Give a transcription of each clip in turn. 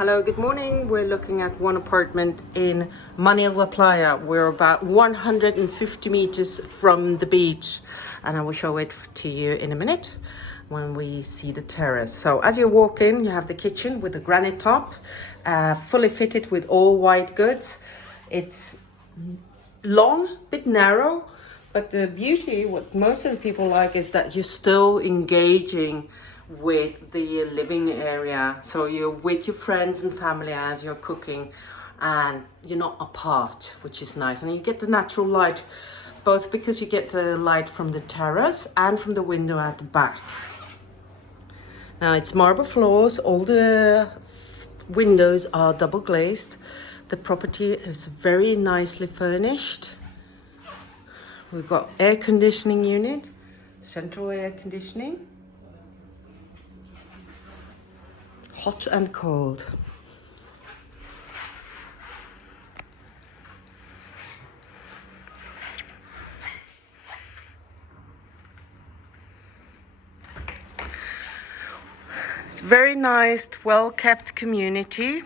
Hello, good morning. We're looking at one apartment in Manila Playa. We're about 150 meters from the beach, and I will show it to you in a minute when we see the terrace. So as you walk in, you have the kitchen with the granite top, fully fitted with all white goods. It's long, bit narrow, but the beauty, what most of the people like, is that you're still engaging with the living area. So you're with your friends and family as you're cooking, and you're not apart, which is nice. And you get the natural light, both because you get the light from the terrace and from the window at the back. Now it's marble floors, all the windows are double glazed. The property is very nicely furnished. We've got air conditioning unit, central air conditioning, hot and cold. It's very nice, well-kept community.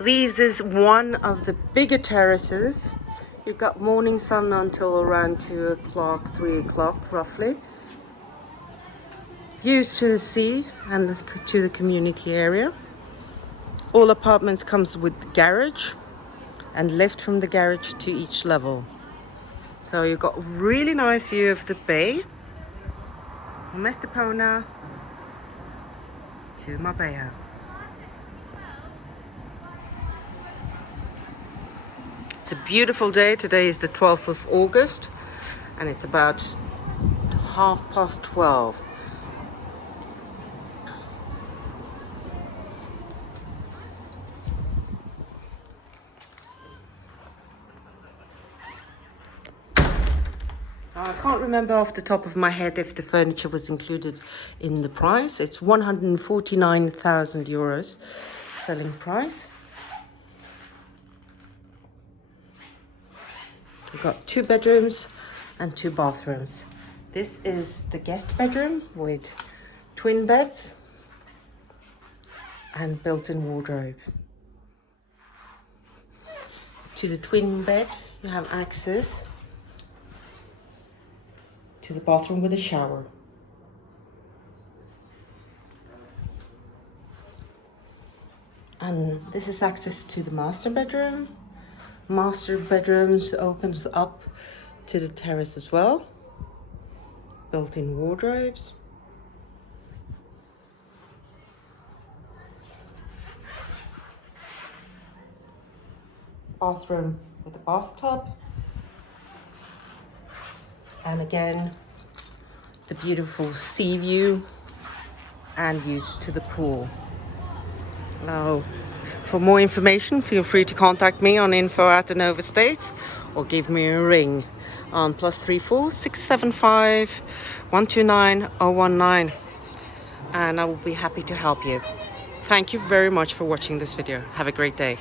This is one of the bigger terraces. You've got morning sun until around 2 o'clock, 3 o'clock roughly. Views to the sea and to the community area. All apartments comes with garage and lift from the garage to each level. So you've got a really nice view of the bay, from Estepona to Marbella. It's a beautiful day. Today is the 12th of August and it's about 12:30. I can't remember off the top of my head if the furniture was included in the price. It's 149,000 euros selling price. We've got 2 bedrooms and 2 bathrooms. This is the guest bedroom with twin beds and built-in wardrobe. To the twin bed, you have access to the bathroom with a shower. And this is access to the master bedroom. Master bedrooms opens up to the terrace as well. Built-in wardrobes. Bathroom with a bathtub. And again, the beautiful sea view and views to the pool. Now, for more information, feel free to contact me on info@Enova States or give me a ring on +34 675 129 019, and I will be happy to help you. Thank you very much for watching this video. Have a great day.